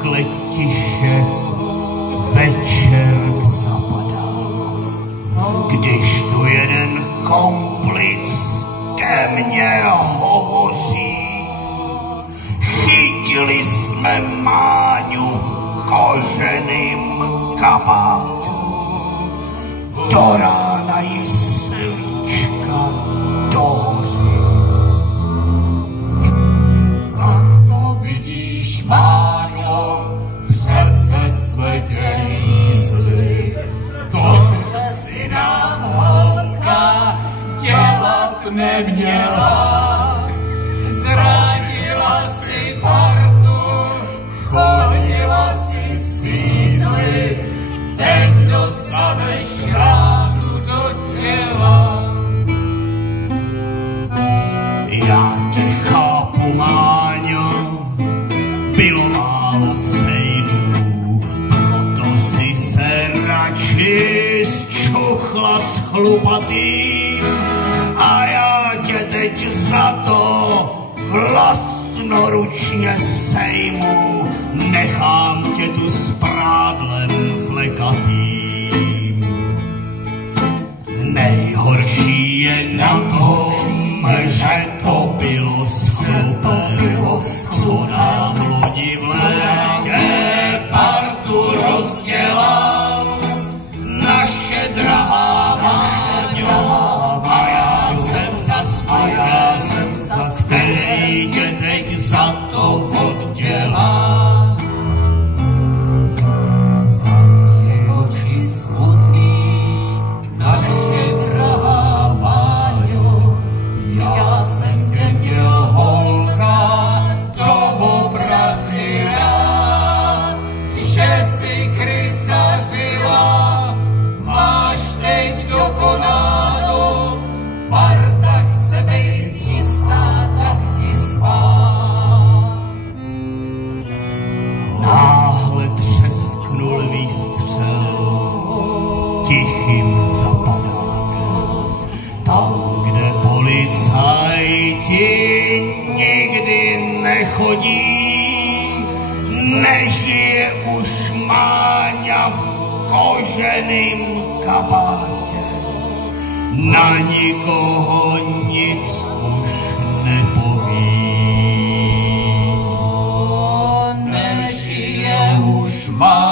takhle tiše večer k zapadáku, když tu jeden komplic ke mně hovoří. Chytili jsme Máňu v koženým kabátu, do rána jí svíčka dohoří. Tak to vidíš, Máňo, přece jsme tě jízli. Tohle si nám holka dělat neměla. Zradila si partu, chodila si svízli, teď dostaneš ránu do těla. Já tě chápu, Máňo, bylo málo cejdů, proto si se radši zčuchla s chlupatým a já tě teď za to vlastnoručně sejmu, nechám tě tu s prádlem flekatým. Nejhorší je na tom, že to bylo schlupeno, co nám lodi v létě partu rozdělal. Naše drahá Máňo, a já jsem zas který tě teď za to oddělá. Zavři oči smutný, naše drahá Máňo, já jsem tě měl holka doopravdy rád, že si krysařila, máš teď dokonáno, parta chce být jistá, tak ti spát. Náhle třesknul výstřel tichým zapadákem, tam, kde policajti nikdy nechodí, nežije už Máňa v koženým kabátě, na nikoho nic už nepoví. Nežije už Máňa